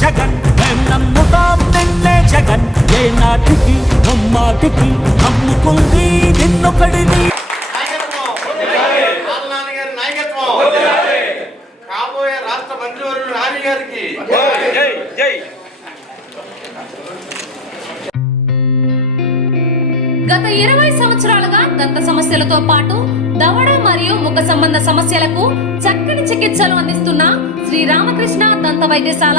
జగన్. మేం నమ్ముతాం నిన్నే జగన్? ఏ నాటికి నమ్మాటికి నమ్ముకుంది నిన్నొకడిని. కాబోయే రాష్ట్ర మంత్రివర్యులు నాని గారికి జై జై గత ఇరవై సంవత్సరాలుగా దంత సమస్యలతో పాటు దవడ మరియు ముఖ సంబంధ సమస్యలకు చక్కని చికిత్సలు అందిస్తున్న శ్రీ రామకృష్ణ దంత వైద్యశాల